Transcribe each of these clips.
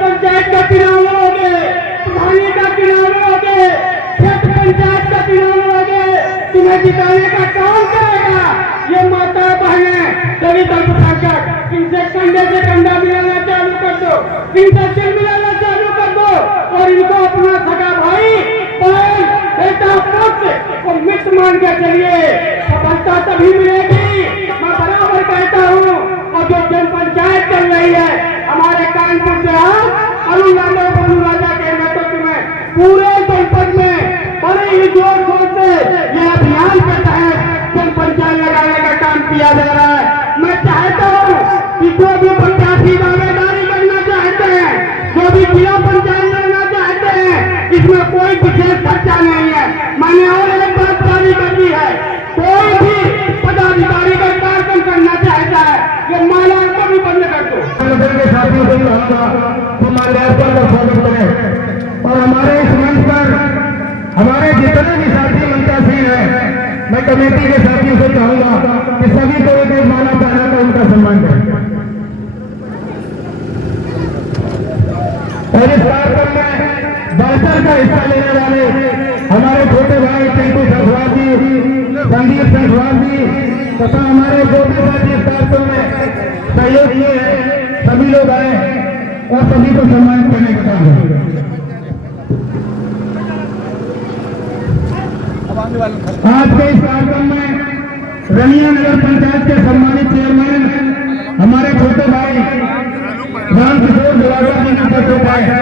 पंचायत का चुनाव लड़ोगे, प्रधानी का चुनाव लड़ोगे, क्षेत्र पंचायत का चुनाव लड़ोगे, तुम्हें जिताने का काम करेगा ये माता बहने सभी अल्पसंख्यक। इनसे कंधे से कंधा मिलाना चालू कर दो, इनसे दिल मिलाना चालू कर दो और इनको अपना सगा भाई बहन बेटा पुत्र को मित्र मान के चलिए। सफलता तभी मिलेगी, मैं बराबर कहता हूँ। और जो जन पंचायत चल रही है हमारे कानपुर से अरुण यादव बबलू राजा के नेतृत्व में पूरे जनपद में बड़े ही जोर शोर से यह अभियान के तहत जन पंचायत लगाने का काम किया जा रहा है। मैं चाहता हूँ कि जो भी प्रत्याशी दावेदारी करना चाहते हैं, जो भी जिला पंचायत करना चाहते हैं, इसमें कोई विशेष खर्चा नहीं है। मैंने और एक बात जारी कर दी है, कोई भी पदाधिकारी का कार्यक्रम करना चाहता है ये माला को भी बंद कर दो। के साथियों से कहूँगा तो माल्यार्पण का स्वागत करें और हमारे इस मंच पर हमारे जितने भी साथी मंचासीन हैं, मैं कमेटी के साथियों से कहूँगा कि सभी को एक माला पहनाकर उनका सम्मान करें। और इस कार्यक्रम में बढ़चढ़ का हिस्सा लेने वाले हमारे छोटे भाई टिंकू सरस्वाल जी, संदीप सरस्वाल जी तथा हमारे जो भी साथी इस कार्यक्रम में सहयोग किए हैं, सभी लोग आए और सभी को सम्मानित करने का काम करें। आज के इस कार्यक्रम में रनिया नगर पंचायत के सम्मानित चेयरमैन हमारे छोटे भाई रामकिशोर दिवाकर जी नेतृत्व में है,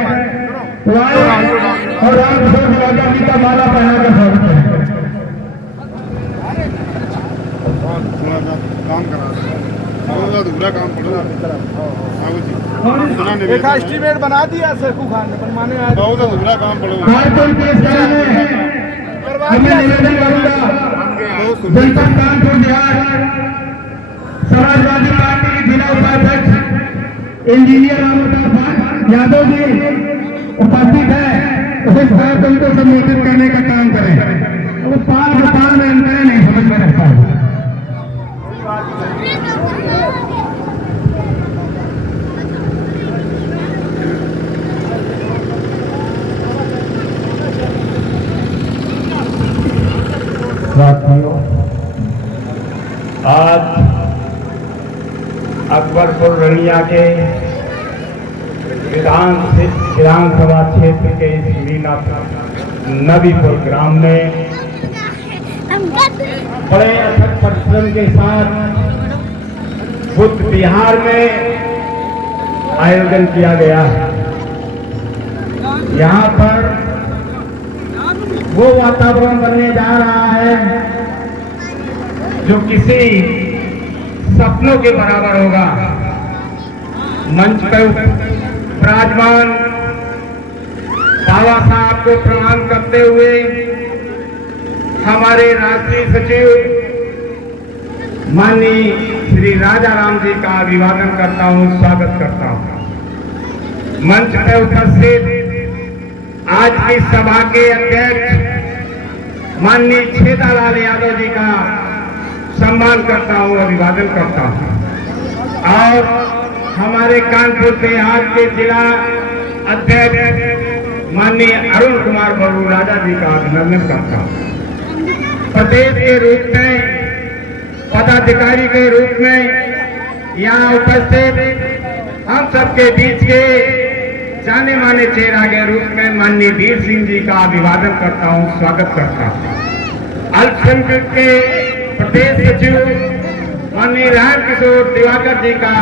तो आए और रामकिशोर दिवाकर जी का माला पहनाकर स्वागत करें। काम करा दूसरा काम पड़ा एक एस्टीमेट बना दिया सेकू खान ने बनवाने आए बहुत दूसरा काम पड़ा कार्यक्रम के हमें निवेदन करूंगा जनता कानपुर बिहार समाजवादी पार्टी के जिला उपाध्यक्ष इंजीनियर राम यादव जी उपस्थित है, उसे कार्यक्रम को संबोधित करने का काम करें। वो पाल में अंतर नहीं समझ में रखता है। साथियों, आज अकबरपुर रनिया के विधानसभा क्षेत्र के इस नबीपुर ग्राम में बड़े अथक परिश्रम के साथ बुद्ध विहार में आयोजन किया गया है। यहाँ पर वो वातावरण बनने जा रहा है जो किसी सपनों के बराबर होगा। मंच पर विराजमान बाबा साहब को प्रणाम करते हुए हमारे राष्ट्रीय सचिव माननीय श्री राजा राम जी का अभिवादन करता हूं, स्वागत करता हूं। मंच पर उपस्थित आज की सभा के अध्यक्ष माननीय छेदालाल यादव जी का सम्मान करता हूं, अभिवादन करता हूं। और हमारे कानपुर से आज के जिला अध्यक्ष माननीय अरुण कुमार बबलू राजा जी का अभिनंदन करता हूं। प्रदेश के रूप में, पदाधिकारी के रूप में यहाँ उपस्थित हम सबके बीच के जाने माने चेहरा के रूप में माननीय वीर सिंह जी का अभिवादन करता हूं, स्वागत करता हूं। अल्पसंख्यक के प्रदेश सचिव माननीय रामकिशोर दिवाकर जी का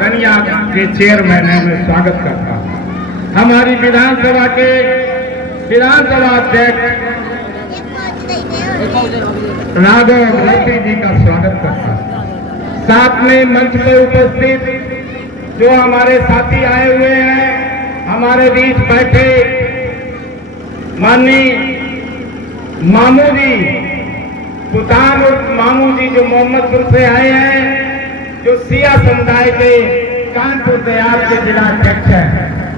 रनिया के चेयरमैन है, मैं स्वागत करता हूं। हमारी विधानसभा के विधानसभा अध्यक्ष राघव अग्रवाल जी का स्वागत करता हूं। साथ में मंच में उपस्थित जो हमारे साथी आए हुए हैं, हमारे बीच बैठे माननीय मामू जी, सुल्तान मामू जी जो मोहम्मदपुर से आए हैं, जो सिया समुदाय के कानपुर देहात के जिला अध्यक्ष हैं,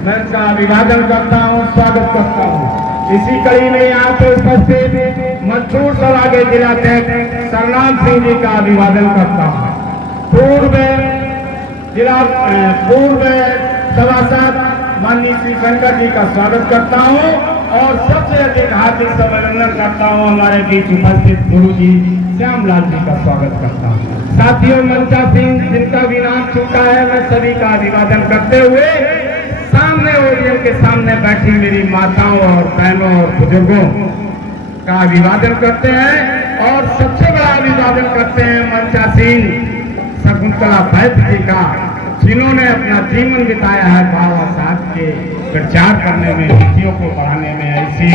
मैं उनका अभिवादन करता हूं, स्वागत करता हूं। इसी कड़ी में यहाँ पे उपस्थित मंसूर सभा के जिला अध्यक्ष सरनाम सिंह जी का अभिवादन करता हूँ। पूर्व सभासद माननीय श्री शंकर जी का स्वागत करता हूँ और सबसे अधिक हार्दिक अभिनंदन करता हूँ हमारे बीच उपस्थित गुरु जी श्यामलाल जी का स्वागत करता हूँ। साथियों, मंचा सिंह जिनका विराम छूटा है, मैं सभी का अभिवादन करते हुए सामने ओरियन के सामने बैठी मेरी माताओं और बहनों और बुजुर्गों का अभिवादन करते हैं और सबसे बड़ा अभिवादन करते हैं मंचा सिंह शकुंतला वैद्य जी का, जिन्होंने अपना जीवन बिताया है बाबा साहब के प्रचार करने में, बेटियों को पढ़ाने में। ऐसी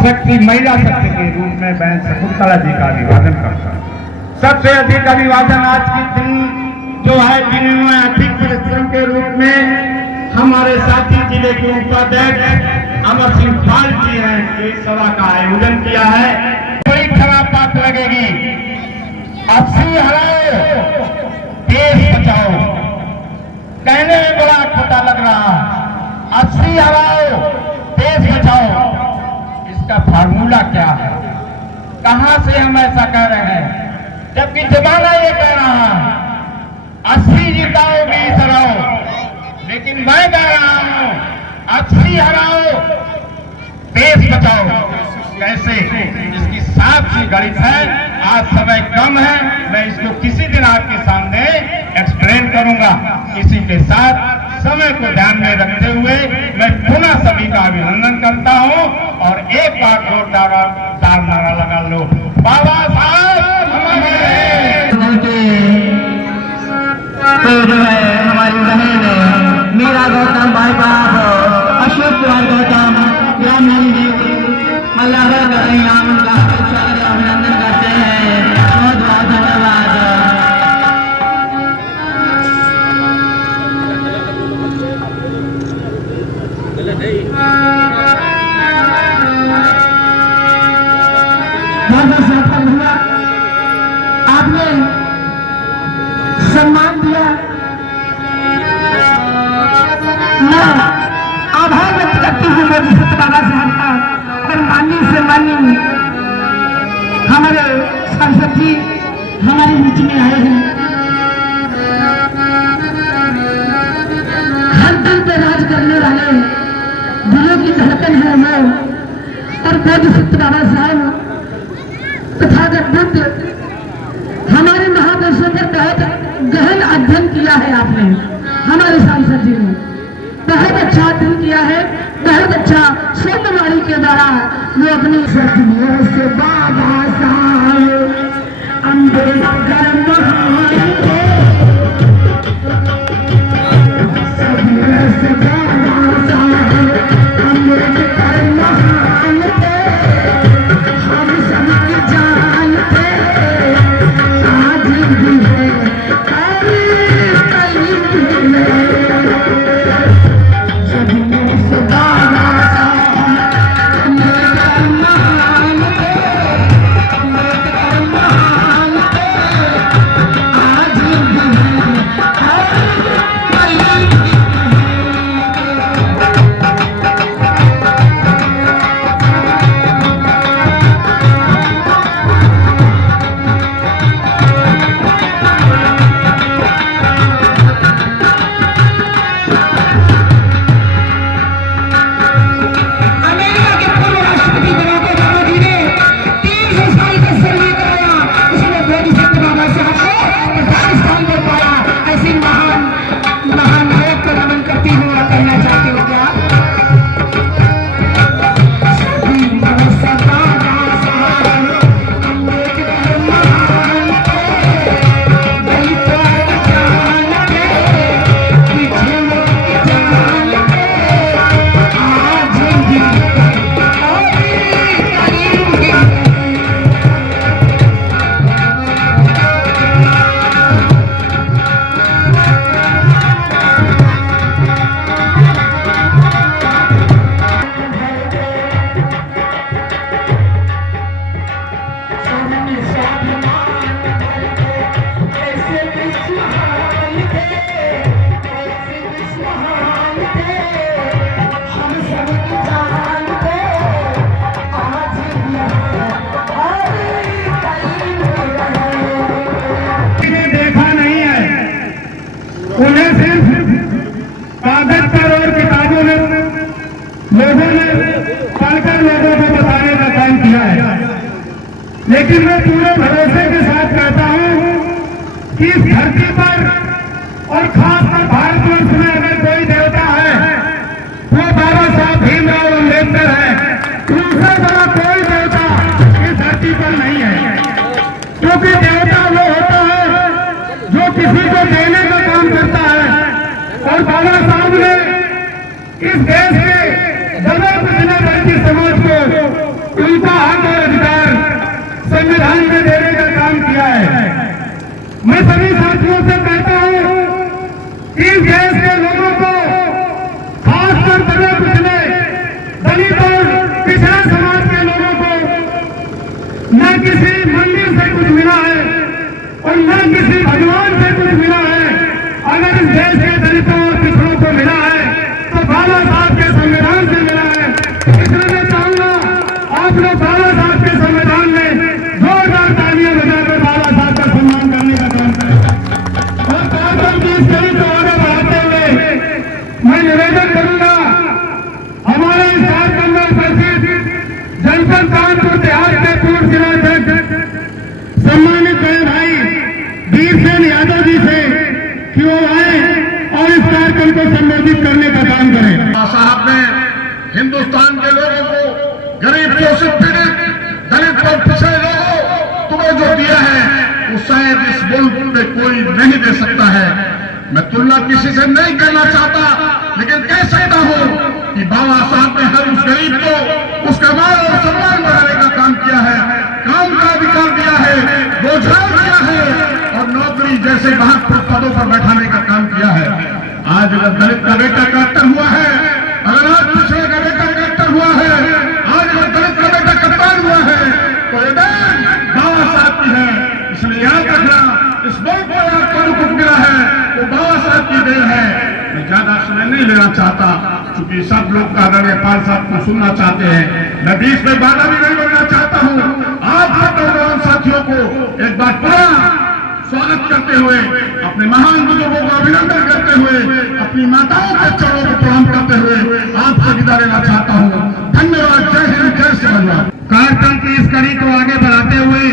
शक्ति, महिला शक्ति के रूप में बहन शकुंतला जी का अभिवादन करता हूँ। सबसे अधिक अभिवादन आज के दिन जो है, जिन्होंने अधिक परिश्रम के रूप में हमारे साथी जिले के उपाध्यक्ष अमर सिंह पाल जी हैं, जो इस सभा का आयोजन किया है। बड़ी खराब बात लगेगी, 80 हराओ देश बचाओ, कहने में बड़ा खोटा लग रहा। 80 हराओ देश बचाओ, इसका फार्मूला क्या है? कहां से हम ऐसा कह रहे हैं, जबकि जमाना ये कह रहा है 80 जिताओ 20 हराओ, लेकिन मैं कह रहा हूं 80 हराओ देश बचाओ। कैसे? इसकी साफ सी गणित है। आज समय कम है, मैं इसको किसी दिन आपके सामने एक्सप्लेन करूंगा। इसी के साथ समय को ध्यान में रखते हुए मैं पुनः सभी का अभिनंदन करता हूं और एक बार जोरदार नारा लगा लो, बाबा साहब हमारी बहन मीरा गौतम भाई बाप अशोक कुमार गौतम अल्लाह का अभिनंदन करते हैं। बहुत बहुत धन्यवाद। आपने सम्मान दिया, मैं आभार व्यक्त करती हूँ मोदी बाबा साहब का और माननीय से माननीय हमारे सांसद जी हमारे बीच में आए हैं। हर दिल पे राज करने वाले दिलों की धड़कन है वो, और मोदी बाबा साहब तथागत बुद्ध हमारे महापुरुषों के तहत गहन अध्ययन किया है आपने, हमारे सांसद जी ने बहुत अच्छा अध्ययन किया है, बहुत अच्छा स्वर्णवाणी के द्वारा वो अपनी सदियों से बाबा साहब अम्बेडकर महान थे, सदियों से बाबा साहब अम्बेडकर महान थे, हम सबकी जान थे, आज भी है और कल भी है। उन्हें सिर्फ कागज पर और किताबों में लेकिन मैं पूरे भरोसे के साथ कहता हूं कि इस धरती पर और खासकर भारतवर्ष में अगर कोई देवता है वो बाबा साहब भीमराव अम्बेडकर है। दूसरा बड़ा कोई देवता इस धरती पर नहीं है, क्योंकि देवता वो होता है जो किसी को देने का काम करता है। और बाबा साहब ने इस देश के दबे पिछले दलित समाज को उनका हक और अधिकार संविधान में देने का काम किया है। मैं सभी साथियों से कहता हूं कि इस देश के लोगों को, खासकर दबे पिछले दलित और पिछड़ा समाज के लोगों को न किसी मंदिर से कुछ मिला है और न किसी भगवान से कुछ मिला है। अगर इस देश के दलितों और पिछड़ों को मिला है तो बाबा साहब के संविधान से मिला है। इसलिए मैं चाहूंगा आप लोग बाबा साहब के संविधान में जोरदार तालियां बजाकर बाबा साहब का सम्मान करने का काम करें। और कार्यक्रम की इस कड़ी को आगे बढ़ाते हुए मैं निवेदन करूंगा, हमारे इस कार्यक्रम में उपस्थित जनपद कानपुर देहात के पूर्व जिलाध्यक्ष सम्मानित बड़े भाई वीरसेन यादव जी से कि वो आए और इस कार्यक्रम को संबोधित करने का काम करें। साहब ने हिंदुस्तान के लोगों को, गरीब शोषित पीड़ित दलित और पिछड़े लोगों तुम्हें जो दिया है वो शायद इस मुल्क में कोई नहीं दे सकता है। मैं तुलना किसी से नहीं करना चाहता, लेकिन कह सकता हूं कि बाबा साहब ने हर उस गरीब को उसका मान और सम्मान बढ़ाने का काम किया है, काम का अधिकार दिया है, रोजगार दिया है और नौकरी जैसे महत्वपूर्ण पदों पर बैठाने का काम किया है। आज अगर दलित का बेटा कलेक्टर हुआ है, अगर आज पिछड़े का बेटा कलेक्टर हुआ है, आज अगर दलित का बेटा कप्तान हुआ है तो ये देन बाबा साहब की है। इसलिए याद रखना, इस मुल्क को आपको कुछ मिला है वो बाबा साहब की देन है। मैं ज्यादा समय नहीं लेना चाहता क्योंकि सब लोग आदरणीय पाल साहब को सुनना चाहते हैं। मैं बीच में बाधा भी नहीं बनना चाहता हूँ। आप सब नौजवान साथियों को एक बार पुनः स्वागत करते हुए, अपने महान बुजुर्गों को अभिनंदन करते हुए, अपनी माताओं के चरणों को प्रणाम करते हुए आपसे विदा लेना चाहता हूँ। धन्यवाद। जय हिंद, जय श्रीराम। कार्यक्रम की इस कड़ी को आगे बढ़ाते हुए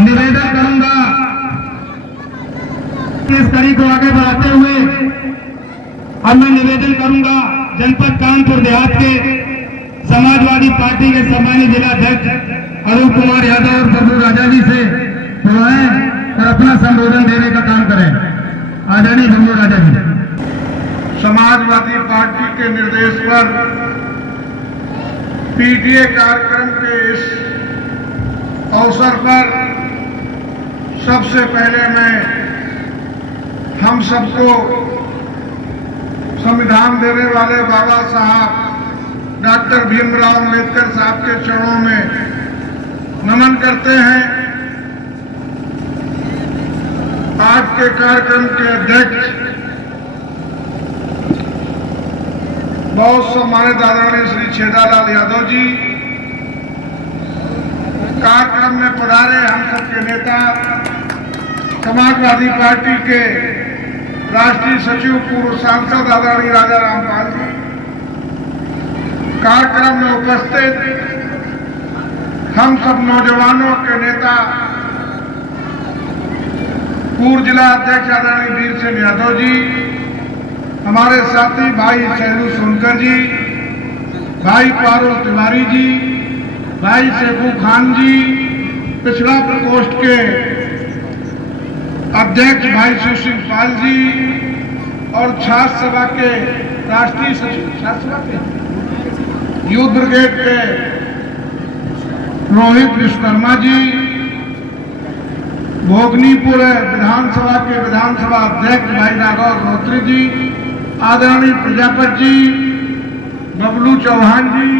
निवेदन करूंगा, इस कड़ी को आगे बढ़ाते हुए अब मैं निवेदन करूंगा जनपद कानपुर देहात के समाजवादी पार्टी के सम्मानित जिलाध्यक्ष अरूप कुमार यादव और प्रभु राजा जी से बुलाएं और अपना संबोधन देने का काम करें। आदरणीय प्रभु राजा जी। समाजवादी पार्टी के निर्देश पर पीटीए कार्यक्रम के इस अवसर पर सबसे पहले मैं हम सबको संविधान देने वाले बाबा साहब डॉक्टर भीमराव अम्बेडकर साहब के चरणों में नमन करते हैं। आज के कार्यक्रम के अध्यक्ष बहुत सम्मानित आदरणीय श्री छेदालाल यादव जी, कार्यक्रम में पधारे हम सबके नेता समाजवादी पार्टी के राष्ट्रीय सचिव पूर्व सांसद आदरणीय राजा रामपाल जी, कार्यक्रम में उपस्थित हम सब नौजवानों के नेता पूर्व जिला अध्यक्ष आदरणीय वीरसेन यादव जी, हमारे साथी भाई शैलू सोनकर जी, भाई पारुल तिवारी जी, भाई शेखू खान जी, पिछड़ा प्रकोष्ठ के अध्यक्ष भाई शिव सिंह पाल जी और छात्र सभा के राष्ट्रीय सचिव, छात्र सभा के यूथ ब्रिगेड के रोहित विश्वकर्मा जी, भोगनीपुर विधानसभा के विधानसभा अध्यक्ष भाई नागौर रोत्री जी, आदरणीय प्रजापति जी, बबलू चौहान जी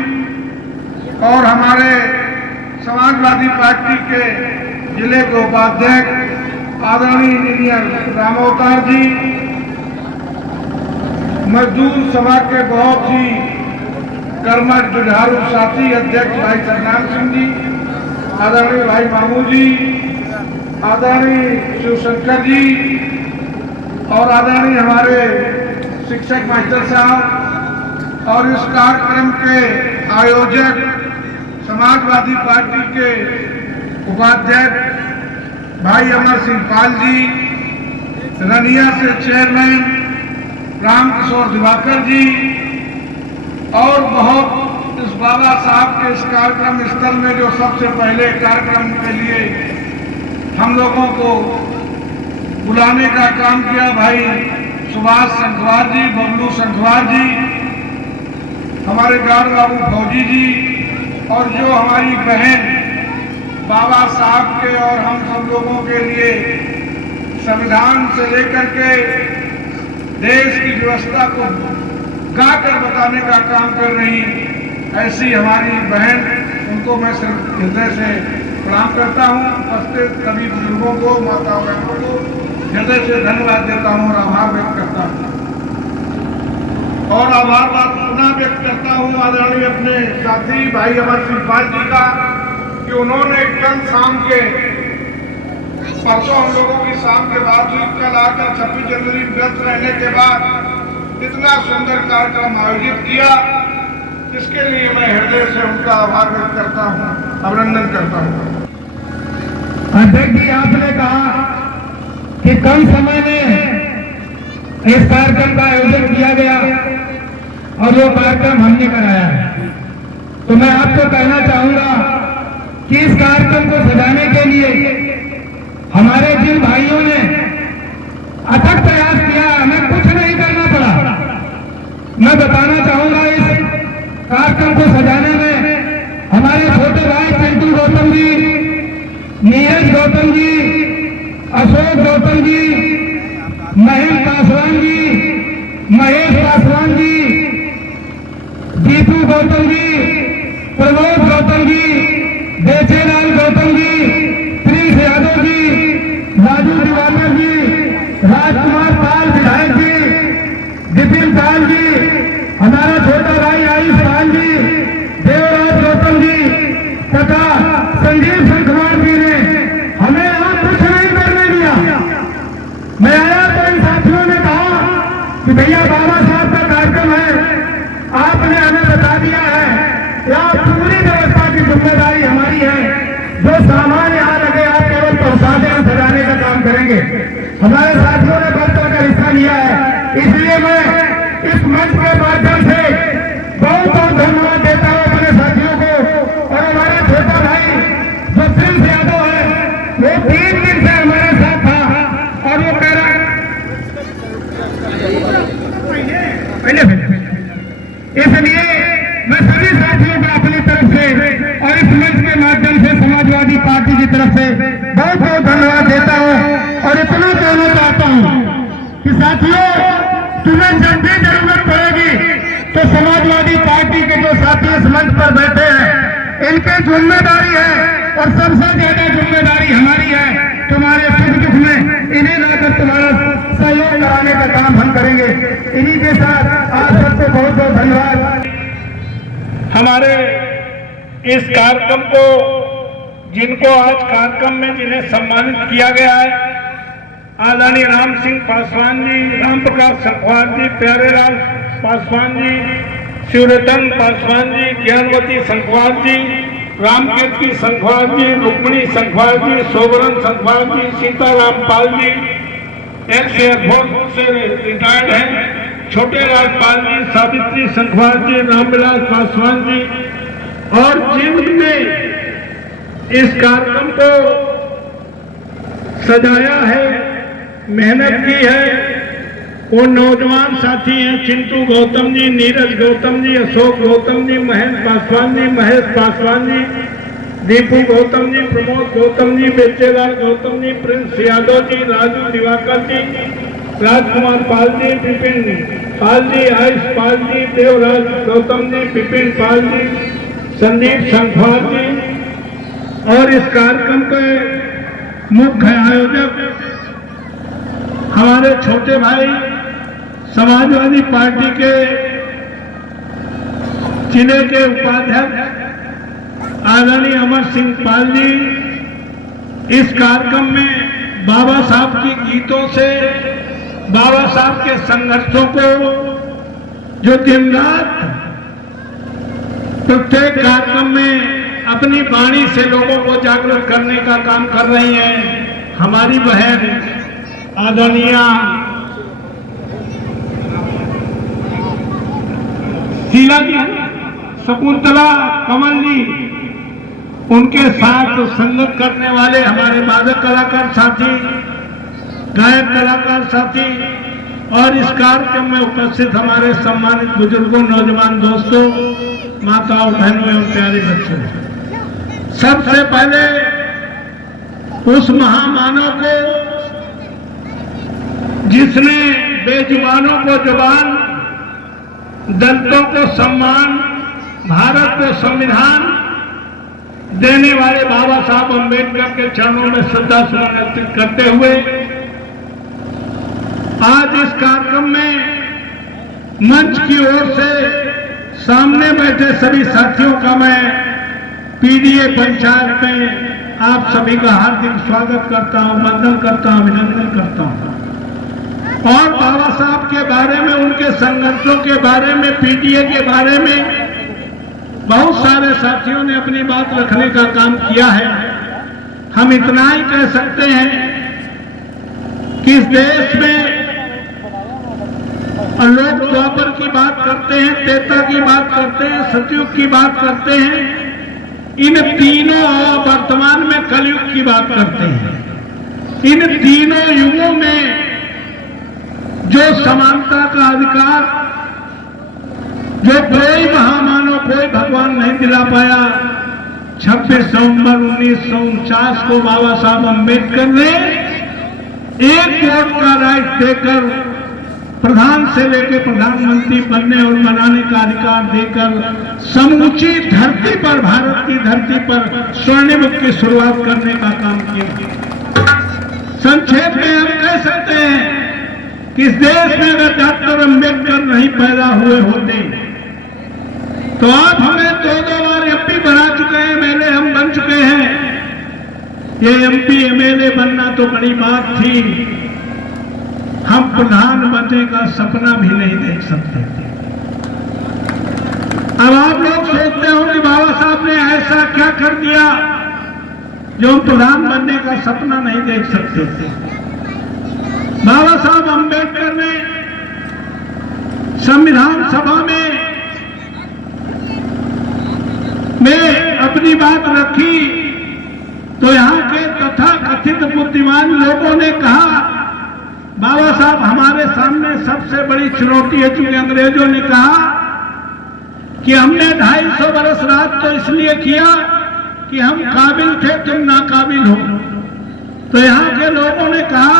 और हमारे समाजवादी पार्टी के जिले के उपाध्यक्ष आदरणीय इंजीनियर रामअवतार जी, मजदूर सभा के बहुत ही कर्मठ जुझारू साथी अध्यक्ष भाई सरनाम सिंह जी, आदरणीय भाई मामू जी, आदरणीय शिवशंकर जी और आदरणीय हमारे शिक्षक मास्टर साहब और इस कार्यक्रम के आयोजक समाजवादी पार्टी के उपाध्यक्ष भाई अमर सिंह पाल जी, रनिया से चेयरमैन रामकिशोर दिवाकर जी और बहुत इस बाबा साहब के इस कार्यक्रम स्थल में जो सबसे पहले कार्यक्रम के लिए हम लोगों को बुलाने का काम किया, भाई सुभाष संखवार जी, बबलू संखवार जी, हमारे गार्ड बाबू फौजी जी और जो हमारी बहन बाबा साहब के और हम सब लोगों के लिए संविधान से लेकर के देश की व्यवस्था को गाकर बताने का काम कर रही ऐसी हमारी बहन, उनको मैं सिर्फ हृदय से प्रणाम करता हूँ। उपस्थित सभी बुजुर्गों को, माताओं बहनों को हृदय से धन्यवाद देता हूँ और आभार व्यक्त करता हूँ। और आभार पुनः व्यक्त करता हूँ आदरणीय अपने साथी भाई अमर सिंह पाल जी का कि उन्होंने कल शाम के, परसों हम लोगों की शाम के बाद हुई, कल आकर 26 जनवरी व्यस्त रहने के बाद इतना सुंदर कार्यक्रम आयोजित किया, जिसके लिए मैं हृदय से उनका आभार व्यक्त करता हूँ, अभिनंदन करता हूँ। अध्यक्ष जी, आपने कहा कि कम समय में इस कार्यक्रम का आयोजन किया गया और वो कार्यक्रम हमने कराया है, तो मैं आपको कहना चाहूंगा कि इस कार्यक्रम को सजाने के लिए हमारे जिन भाइयों ने अथक प्रयास किया, हमें कुछ नहीं करना पड़ा। मैं बताना चाहूंगा इस कार्यक्रम को सजाने में हमारे छोटे भाई चिंटू गौतम जी, नीरज गौतम जी, अशोक गौतम जी, महेश पासवान जी, महेश पासवान जी, दीपू गौतम जी, प्रमोद गौतम जी, बेचेलाल गौतम जी, प्रिंस यादव जी, राजू दिवाकर जी, राजकुमार पाल विधायक जी, विपिन पाल जी, हमारा छोटा भाई आयुष पाल जी, देवराज गौतम जी तथा संजीव संखवार जी ने हमें यहाँ कुछ नहीं करने दिया। मैं आया तो इन साथियों ने कहा कि भैया बाबा साहब का कार्यक्रम है, आपने हमें बता दिया है, या पूरी व्यवस्था की जिम्मेदारी हमारी है, जो सामान यहाँ लगे आप केवल पहुंचा दें, हम सजाने का काम करेंगे। हमारे साथियों ने बढ़ चढ़ कर हिस्सा लिया है, इसलिए मैं इस मंच के माध्यम से बहुत बहुत धन्यवाद देता हूँ अपने साथियों को। और हमारा छोटा भाई जो प्रिंस यादव है, वो 3 दिन से हमारे साथ था और वो कह रहा है इसलिए मैं सभी साथियों को अपनी तरफ से और इस मंच के माध्यम से समाजवादी पार्टी की तरफ से बहुत बहुत धन्यवाद देता हूं और इतना कहना चाहता हूं कि साथियों, तुम्हें जब भी जरूरत पड़ेगी तो समाजवादी पार्टी के जो साथी इस मंच पर बैठे हैं, इनकी जिम्मेदारी है और सबसे ज्यादा जिम्मेदारी हमारी है। तुम्हारे सुख दुख में इन्हें लाकर तुम्हारा सहयोग कराने का काम हम करेंगे। इन्हीं के साथ आप सबको बहुत बहुत धन्यवाद। हमारे इस कार्यक्रम को, जिनको आज कार्यक्रम में जिन्हें सम्मानित किया गया है, आदरणीय राम सिंह पासवान जी, राम प्रकाश संखवार जी, प्यारेलाल पासवान जी, शिवरतन पासवान जी, ज्ञानवती संखवार जी, रामकीर्ति संखवार जी, रुक्मिणी संखवार जी, शोभरन संखवार जी, सीताराम पाल जी, एक्स एयरफोर्स से रिटायर्ड हैं, छोटे राजपाल जी, सावित्री संखवार जी, रामविलास पासवान जी, और जिनने इस कार्यक्रम को सजाया है, मेहनत की है, वो नौजवान साथी हैं चिंटू गौतम जी, नीरज गौतम जी, अशोक गौतम जी, महेश पासवान जी, महेश पासवान जी, दीपू गौतम जी, प्रमोद गौतम जी, बेचेलाल गौतम जी, प्रिंस यादव जी, राजू दिवाकर जी, राजकुमार पाल जी, विपिन पाल जी, आयुष पाल जी, देवराज गौतम जी, विपिन पाल जी, संदीप संखवार जी, और इस कार्यक्रम के मुख्य आयोजक हमारे छोटे भाई समाजवादी पार्टी के जिले के उपाध्यक्ष आदरणीय अमर सिंह पाल जी, इस कार्यक्रम में बाबा साहब की गीतों से, बाबा साहब के संघर्षों को जो दिन रात प्रत्येक कार्यक्रम में अपनी वाणी से लोगों को जागरूक करने का काम कर रही हैं। हमारी बहन आदरणीय शीला जी, शकुंतला कमल जी, उनके साथ संगत करने वाले हमारे वादक कलाकार साथी, गायक कलाकार साथी और इस कार्यक्रम में उपस्थित हमारे सम्मानित बुजुर्गों, नौजवान दोस्तों, माताओं, बहनों एवं प्यारे बच्चों, सबसे पहले उस महामानव को जिसने बेजुबानों को जुबान, दलितों को सम्मान, भारत को संविधान देने वाले बाबा साहब अम्बेडकर के चरणों में श्रद्धा सुमन अर्पित करते हुए आज इस कार्यक्रम में मंच की ओर से सामने बैठे सभी साथियों का मैं पीडीए पंचायत में आप सभी का हार्दिक स्वागत करता हूं, वंदन करता हूं, अभिनंदन करता हूं। और बाबा साहब के बारे में, उनके संघर्षों के बारे में, पीडीए के बारे में बहुत सारे साथियों ने अपनी बात रखने का काम किया है। हम इतना ही कह सकते हैं कि इस देश में लोग द्वापर की बात करते हैं, त्रेता की बात करते हैं, सतयुग की बात करते हैं, इन तीनों वर्तमान में कलयुग की बात करते हैं। इन तीनों युगों में जो समानता का अधिकार जो कोई महामानव, कोई भगवान नहीं दिला पाया, 26 नवंबर 1949 को बाबा साहब अम्बेडकर ने एक वोट का राइट देकर प्रधान से लेकर प्रधानमंत्री बनने और बनाने का अधिकार देकर समूची धरती पर, भारत की धरती पर स्वर्णिम युग की शुरुआत करने का काम किया। संक्षेप में हम कह सकते हैं कि इस देश में अगर डॉक्टर अम्बेडकर नहीं पैदा हुए होते तो आप हमें दो बार एमपी बना चुके हैं, एमएलए हम बन चुके हैं। ये एमपी एमएलए बनना तो बड़ी बात थी, हम प्रधान बनने का सपना भी नहीं देख सकते थे। अब आप लोग सोचते हो कि बाबा साहब ने ऐसा क्या कर दिया जो हम प्रधान बनने का सपना नहीं देख सकते थे। बाबा साहब अम्बेडकर ने संविधान सभा में अपनी बात रखी तो यहाँ के तथाकथित बुद्धिमान लोगों ने कहा बाबा साहब हमारे सामने सबसे बड़ी चुनौती है। चूंकि अंग्रेजों ने कहा कि हमने 250 बरस राज तो इसलिए किया कि हम काबिल थे, तुम नाकाबिल हो। तो यहाँ के लोगों ने कहा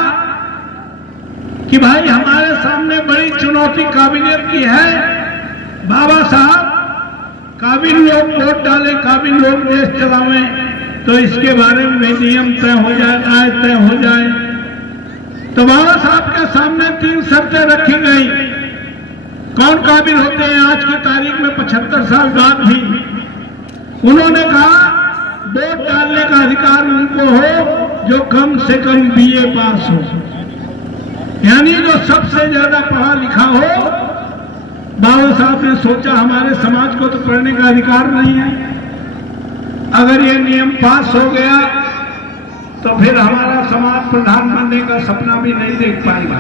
कि भाई हमारे सामने बड़ी चुनौती काबिलियत की है। बाबा साहब काबिल लोग वोट डाले, काबिल लोग देश चलावें, तो इसके बारे में नियम तय हो जाए, आय तय हो जाए। तो बाबा साहब के सामने 3 शर्तें रखी गई। कौन काबिल होते हैं आज की तारीख में 75 साल बाद भी? उन्होंने कहा वोट डालने का अधिकार उनको हो जो कम से कम बीए पास हो, यानी जो सबसे ज्यादा पढ़ा लिखा हो। बाबा साहब ने सोचा हमारे समाज को तो पढ़ने का अधिकार नहीं है, अगर ये नियम पास हो गया तो फिर हमारा समाज प्रधान बनने का सपना भी नहीं देख पाएगा।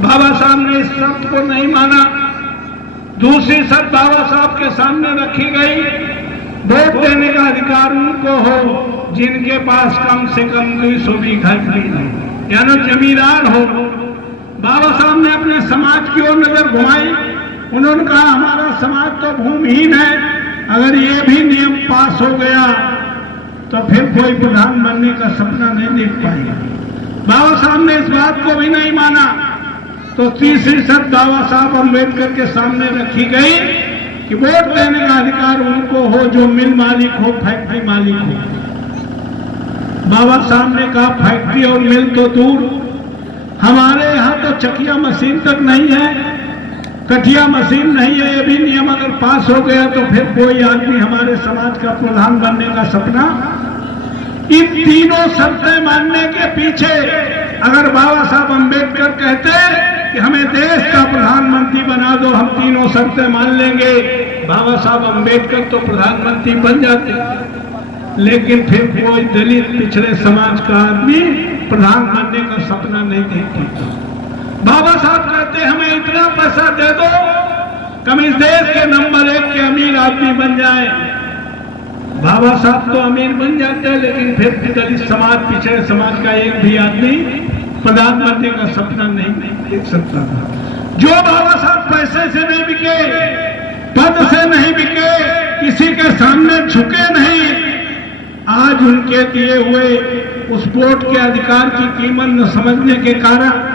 बाबा साहब ने इस शर्त को नहीं माना। दूसरी शर्त बाबा साहब के सामने रखी गई, वोट देने का अधिकार उनको हो जिनके पास कम से कम 200 बीघा जमीन हो, यानी जमींदार हो। बाबा साहब ने अपने समाज की ओर नजर घुमाई। उन्होंने कहा हमारा समाज तो भूमिहीन है, अगर ये भी नियम पास हो गया तो फिर कोई प्रधान बनने का सपना नहीं देख पाएगा। बाबा साहब ने इस बात को भी नहीं माना। तो तीसरी शर्त बाबा साहब अम्बेडकर के सामने रखी गई कि वोट देने का अधिकार उनको हो जो मिल मालिक हो, फैक्ट्री मालिक हो। बाबा साहब ने कहा फैक्ट्री और मिल तो दूर, हमारे यहाँ तो चकिया मशीन तक नहीं है, कठिया मशीन नहीं है। ये भी नियम अगर पास हो गया तो फिर कोई आदमी हमारे समाज का प्रधान बनने का सपना। इन तीनों शर्तें मानने के पीछे अगर बाबा साहब अम्बेडकर कहते कि हमें देश का प्रधानमंत्री बना दो, हम तीनों तीनों शर्तें मान लेंगे, बाबा साहब अम्बेडकर तो प्रधानमंत्री बन जाते, लेकिन फिर कोई दलित पिछड़े समाज का आदमी प्रधान बनने का सपना नहीं देख पाता। बाबा साहब कहते हमें इतना पैसा दे दो कम इस देश के नंबर 1 के अमीर आदमी बन जाए। बाबा साहब तो अमीर बन जाते हैं, लेकिन फिर दलित समाज पिछड़े समाज का एक भी आदमी प्रधान बनने का सपना नहीं देख सकता था। जो बाबा साहब पैसे से नहीं बिके, पद से नहीं बिके, किसी के सामने झुके नहीं, आज उनके दिए हुए उस वोट के अधिकार की कीमत न समझने के कारण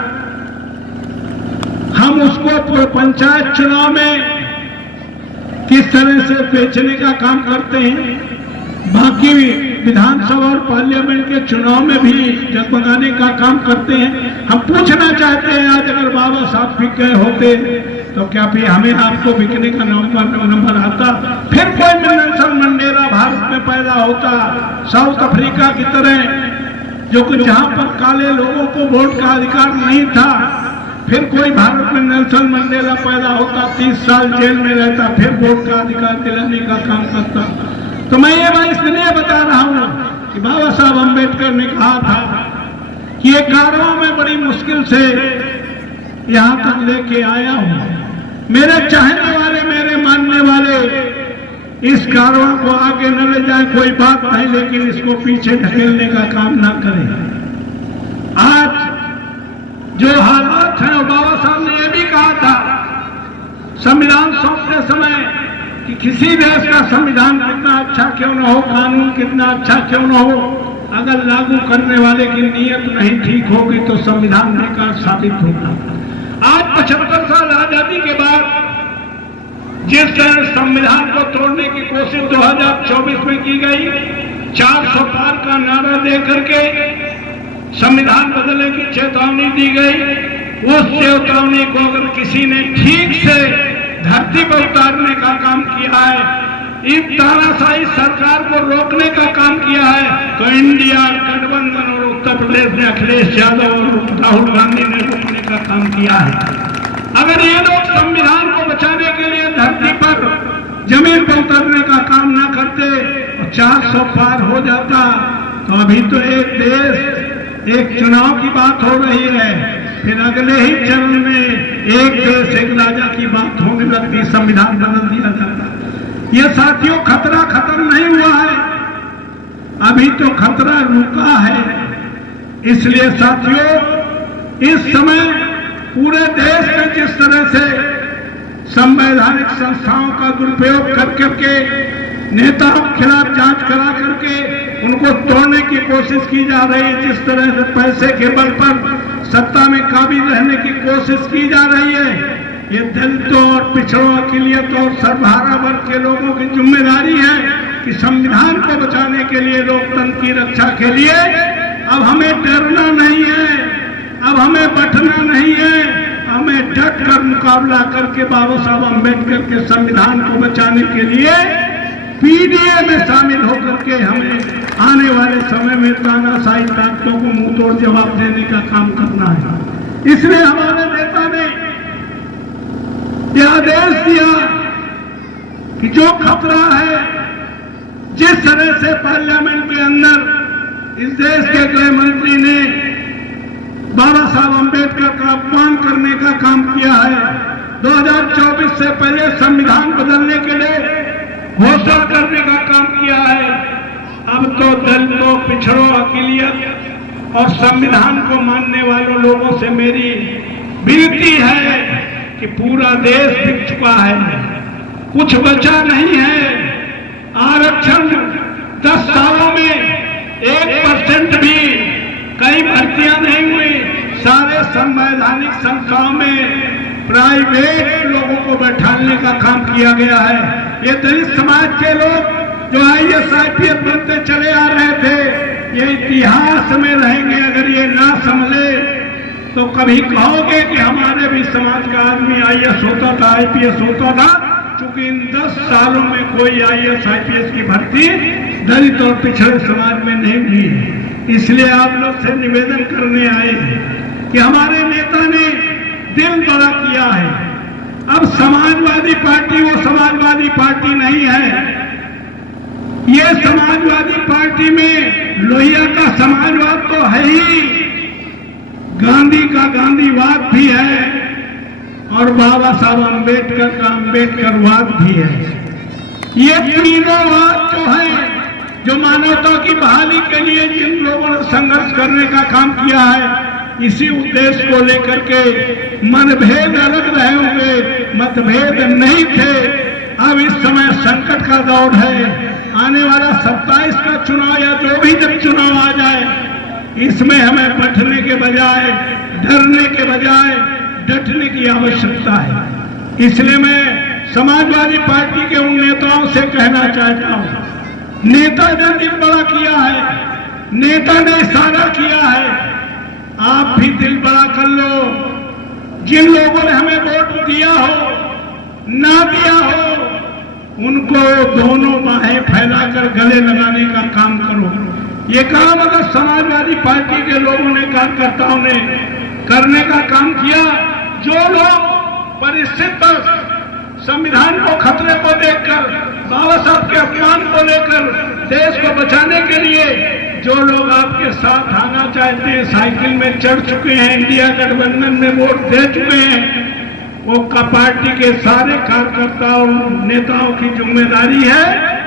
हम उसको पंचायत चुनाव में किस तरह से बेचने का काम करते हैं, बाकी विधानसभा और पार्लियामेंट के चुनाव में भी जगमगाने का काम करते हैं। हम पूछना चाहते हैं, आज अगर बाबा साहब बिक गए होते तो क्या फिर हमें आपको बिकने का नंबर आता? फिर कोई नेल्सन मंडेला भारत में पैदा होता, साउथ अफ्रीका की तरह, जो कि जहां पर काले लोगों को वोट का अधिकार नहीं था, फिर कोई भारत में नेल्सन मंडेला पैदा होता, 30 साल जेल में रहता, फिर वोट का अधिकार दिलाने का काम करता। तो मैं ये बात इसलिए बता रहा हूं कि बाबा साहब अम्बेडकर ने कहा था कि ये कारवां में बड़ी मुश्किल से यहां तक लेके आया हूं। मेरे चाहने वाले, मेरे मानने वाले इस कारवां को आगे न ले जाए कोई बात नहीं, लेकिन इसको पीछे ढकेलने का काम ना करें। आज जो हालात हैं, और बाबा साहब ने यह भी कहा था संविधान सौंपते समय कि किसी देश का संविधान कितना अच्छा क्यों न हो, कानून कितना अच्छा क्यों न हो, अगर लागू करने वाले की नीयत नहीं ठीक होगी तो संविधान बेकार साबित होगा। आज 75 साल आजादी के बाद जिस तरह संविधान को तोड़ने की कोशिश 2024 में की गई, 400 पार का नारा दे करके संविधान बदलने की चेतावनी दी गई, उस चेतावनी को अगर किसी ने ठीक से धरती पर उतारने का काम किया है, इस तानाशाही सरकार को रोकने का काम किया है, तो इंडिया गठबंधन और उत्तर प्रदेश में अखिलेश यादव और राहुल गांधी ने रोकने का काम किया है। अगर ये लोग संविधान को बचाने के लिए धरती पर जमीन पर उतरने का काम ना करते और 400 पार हो जाता, तो अभी तो एक देश, एक चुनाव की बात हो रही है, फिर अगले ही चरण में एक देश एक राजा की बात होने लगती, संविधान बदल दिया जाता। ये साथियों, खतरा खत्म नहीं हुआ है, अभी तो खतरा रुका है। इसलिए साथियों, इस समय पूरे देश में जिस तरह से संवैधानिक संस्थाओं का दुरुपयोग कर करके नेताओं के खिलाफ जांच करा करके उनको तोड़ने की कोशिश की जा रही है, जिस तरह से पैसे के बल पर सत्ता में काबिज रहने की कोशिश की जा रही है, ये दलितों और पिछड़ों, अक़लियत और सर्वहारा वर्ग के लोगों की जिम्मेदारी है कि संविधान को बचाने के लिए, लोकतंत्र की रक्षा के लिए अब हमें डरना नहीं है, अब हमें बटना नहीं है, हमें डट कर मुकाबला करके बाबा साहब अम्बेडकर के संविधान को बचाने के लिए पीडीए में शामिल होकर के हमें आने वाले समय में तानाशाही ताकतों को मुंह तोड़ जवाब देने का काम करना है। इसलिए हमारे नेता ने यह आदेश दिया कि जो खतरा है, जिस तरह से पार्लियामेंट के अंदर इस देश के गृह मंत्री ने बाबा साहब अम्बेडकर का अपमान करने का काम किया है, 2024 से पहले संविधान बदलने के लिए घोषणा करने का काम किया है, अब तो दलितों, पिछड़ों, अक़लियत और संविधान को मानने वालों लोगों से मेरी विनती है कि पूरा देश बिक चुका है, कुछ बचा नहीं है। आरक्षण 10 सालों में 1% भी कई भर्तियां नहीं हुई, सारे संवैधानिक संस्थाओं में प्राइवेट लोगों को बैठाने का काम किया गया है। ये दलित समाज के लोग जो IAS IPS बनते चले आ रहे थे, ये इतिहास में रहेंगे। अगर ये ना संभले तो कभी कहोगे कि हमारे भी समाज का आदमी IAS होता था, IPS होता था, क्योंकि इन 10 सालों में कोई IAS IPS की भर्ती दलित और पिछड़े समाज में नहीं हुई है। इसलिए आप लोग से निवेदन करने आए हैं कि हमारे नेता ने दिल बड़ा किया है, अब समाजवादी पार्टी वो समाजवादी पार्टी नहीं है। ये समाजवादी पार्टी में लोहिया का समाजवाद तो है ही, गांधी का गांधीवाद भी है और बाबा साहब अम्बेडकर का अम्बेडकरवाद भी है। ये तीनों वाद जो है, जो मानवता की बहाली के लिए जिन लोगों ने संघर्ष करने का काम किया है, इसी उद्देश्य को लेकर के मनभेद अलग रहे होंगे, मतभेद नहीं थे। अब इस समय संकट का दौर है। आने वाला 27 का चुनाव या जो भी जब चुनाव आ जाए, इसमें हमें बैठने के बजाय, डरने के बजाय डटने की आवश्यकता है। इसलिए मैं समाजवादी पार्टी के उन नेताओं से कहना चाहता हूं, नेता ने दिल बड़ा किया है, नेता ने इशारा किया है, आप भी दिल बड़ा कर लो। जिन लोगों ने हमें वोट दिया हो ना दिया हो, उनको दोनों बाहें फैलाकर गले लगाने का काम करो। ये काम अगर समाजवादी पार्टी के लोगों ने, कार्यकर्ताओं ने करने का काम किया, जो लोग परिस्थिति पर संविधान को खतरे को देखकर, बाबा साहब के अपमान को लेकर, देश को बचाने के लिए जो लोग आपके साथ आना चाहते हैं, साइकिल में चढ़ चुके हैं, इंडिया गठबंधन में वोट दे चुके हैं, वो पार्टी के सारे कार्यकर्ताओं नेताओं की जिम्मेदारी है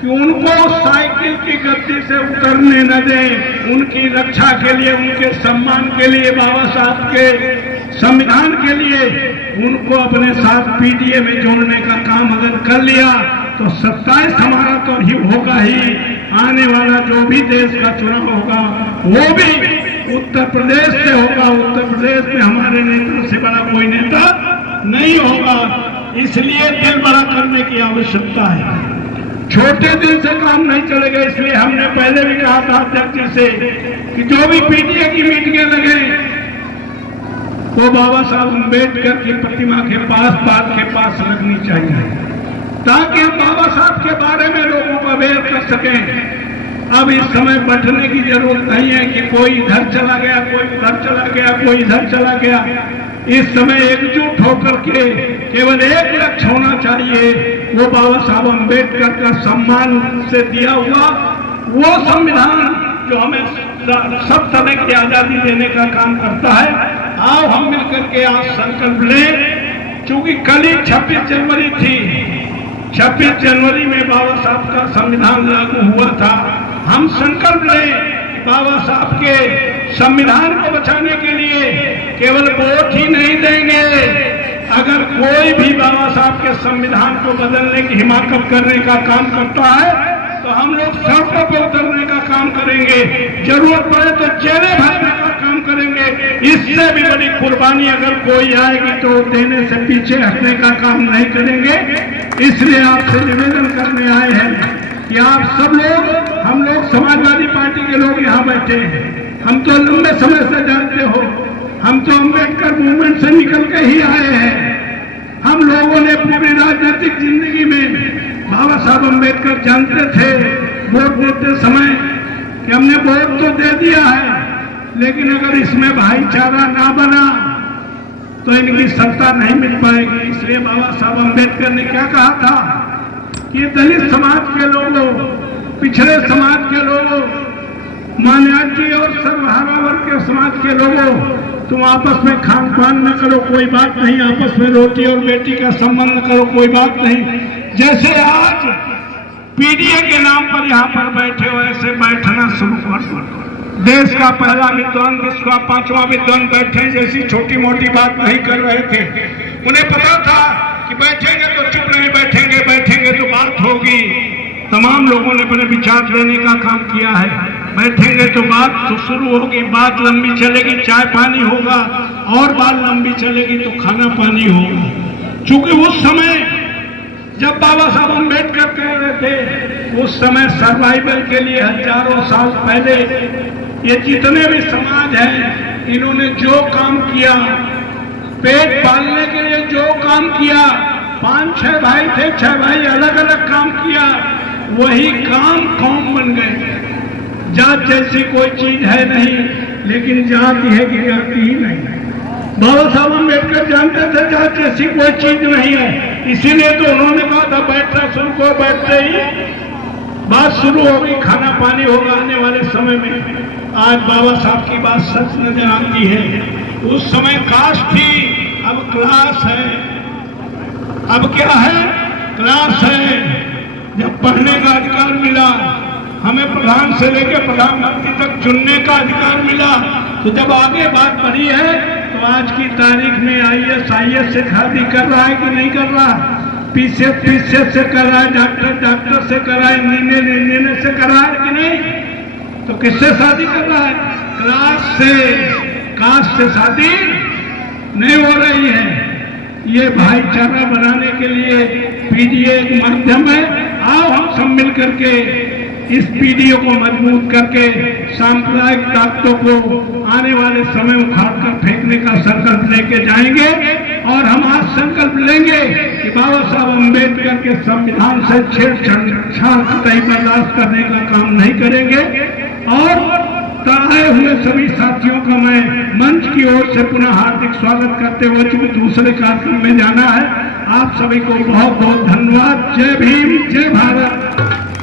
कि उनको साइकिल की गद्दी से उतरने न दें। उनकी रक्षा के लिए, उनके सम्मान के लिए, बाबा साहब के संविधान के लिए उनको अपने साथ पीटीए में जोड़ने का काम अगर कर लिया तो 27 हमारा तो ही होगा ही। आने वाला जो भी देश का चुनाव होगा वो भी उत्तर प्रदेश से होगा। उत्तर प्रदेश में हमारे नेता से बड़ा कोई नेता नहीं होगा। इसलिए दिल बड़ा करने की आवश्यकता है। छोटे दिल से काम नहीं चलेगा। इसलिए हमने पहले भी कहा था अध्यक्ष जी से कि जो भी पीटीए की मीटिंगें लगे वो बाबा साहब अम्बेडकर की प्रतिमा के पास, बाग के पास लगनी चाहिए, ताकि हम बाबा साहब के बारे में लोगों को अवेयर कर सकें। अब इस समय बैठने की जरूरत नहीं है कि कोई इधर चला गया, कोई उधर चला गया, कोई इधर चला गया। इस समय एकजुट होकर के केवल एक लक्ष्य होना चाहिए, वो बाबा साहब अम्बेडकर का सम्मान से दिया हुआ वो संविधान जो हमें सब तरह की आजादी देने का काम करता है। आओ हम मिलकर के आज संकल्प लें। चूंकि कल ही 26 जनवरी थी, 26 जनवरी में बाबा साहब का संविधान लागू हुआ था। हम संकल्प लें बाबा साहब के संविधान को बचाने के लिए केवल वोट ही नहीं देंगे। अगर कोई भी बाबा साहब के संविधान को बदलने की हिमाकत करने का काम करता है तो हम लोग सड़कों पर उतरने का काम करेंगे, जरूरत पड़े तो जेलें भरने का काम करेंगे। इससे भी बड़ी कुर्बानी अगर कोई आएगी तो देने से पीछे हटने का काम नहीं करेंगे। इसलिए आपसे निवेदन करने आए हैं कि आप सब लोग, हम लोग समाजवादी पार्टी के लोग यहाँ बैठे हैं, हम तो लंबे समय से जानते हो, हम तो अम्बेडकर मूवमेंट से निकल के ही आए हैं। हम लोगों ने पूरी राजनीतिक जिंदगी में बाबा साहब अम्बेडकर जानते थे वोट देते समय कि हमने वोट तो दे दिया है, लेकिन अगर इसमें भाईचारा ना बना तो इनकी सत्ता नहीं मिल पाएगी। इसलिए बाबा साहब अम्बेडकर ने क्या कहा था कि दलित समाज के लोगों, पिछड़े समाज के लोगों, मान्याजी और सर्वहारा वर्ग के समाज के लोगों, तुम आपस में खान पान न करो, कोई बात नहीं, आपस में रोटी और बेटी का संबंध करो, कोई बात नहीं। जैसे आज पीडीए के नाम पर यहाँ पर बैठे हो, ऐसे बैठना शुरू कर दो। देश का पहला विद्वान, विश्व का 5वां विद्वान बैठे जैसी छोटी मोटी बात नहीं कर रहे थे। उन्हें पता था कि बैठेंगे तो चुप नहीं बैठेंगे, बैठेंगे तो बात होगी। तमाम लोगों ने अपने विचार देने का काम किया है। बैठेंगे तो बात तो शुरू होगी, बात लंबी चलेगी, चाय पानी होगा, और बात लंबी चलेगी तो खाना पानी होगा। चूंकि उस समय जब बाबा साहब अम्बेडकर कह रहे थे, उस समय सर्वाइवल के लिए हजारों साल पहले ये जितने भी समाज हैं, इन्होंने जो काम किया, पेट पालने के लिए जो काम किया, 5-6 भाई थे, 6 भाई अलग अलग काम किया, वही काम कौम बन गए। जात जैसी कोई चीज है नहीं, लेकिन जात यह गिरती ही नहीं। बाबा साहब अम्बेडकर जानते थे जांच ऐसी कोई चीज नहीं है, इसीलिए तो उन्होंने कहा था बैठना शुरू को, बैठते ही बात शुरू होगी, खाना पानी होगा आने वाले समय में। आज बाबा साहब की बात सच नजर आती है। उस समय कास्ट थी, अब क्लास है। अब क्या है? क्लास है। जब पढ़ने का अधिकार मिला, हमें प्रधान से लेकर प्रधानमंत्री तक चुनने का अधिकार मिला, तो जब आगे बात बढ़ी है तो आज की तारीख में IAS से शादी कर रहा है कि नहीं कर रहा, PCS से कर रहा है, डॉक्टर से कर रहा है, इंजीनियर से कर रहा है कि नहीं? तो किससे शादी कर रहा है? क्लास से, कास्ट से शादी नहीं हो रही है। ये भाईचारा बनाने के लिए PDA एक माध्यम है। आओ हम सब मिल करके इस PDA को मजबूत करके सांप्रदायिक ताकतों को आने वाले समय उखाड़ कर फेंकने का संकल्प लेके जाएंगे। और हम आज संकल्प लेंगे कि बाबा साहब अम्बेडकर के संविधान से छेड़छाड़ कतई बर्दाश्त करने का काम नहीं करेंगे। और आए हुए सभी साथियों का मैं मंच की ओर से पुनः हार्दिक स्वागत करते हुए चूंकि दूसरे कार्यक्रम में जाना है, आप सभी को बहुत बहुत धन्यवाद। जय भीम, जय भारत।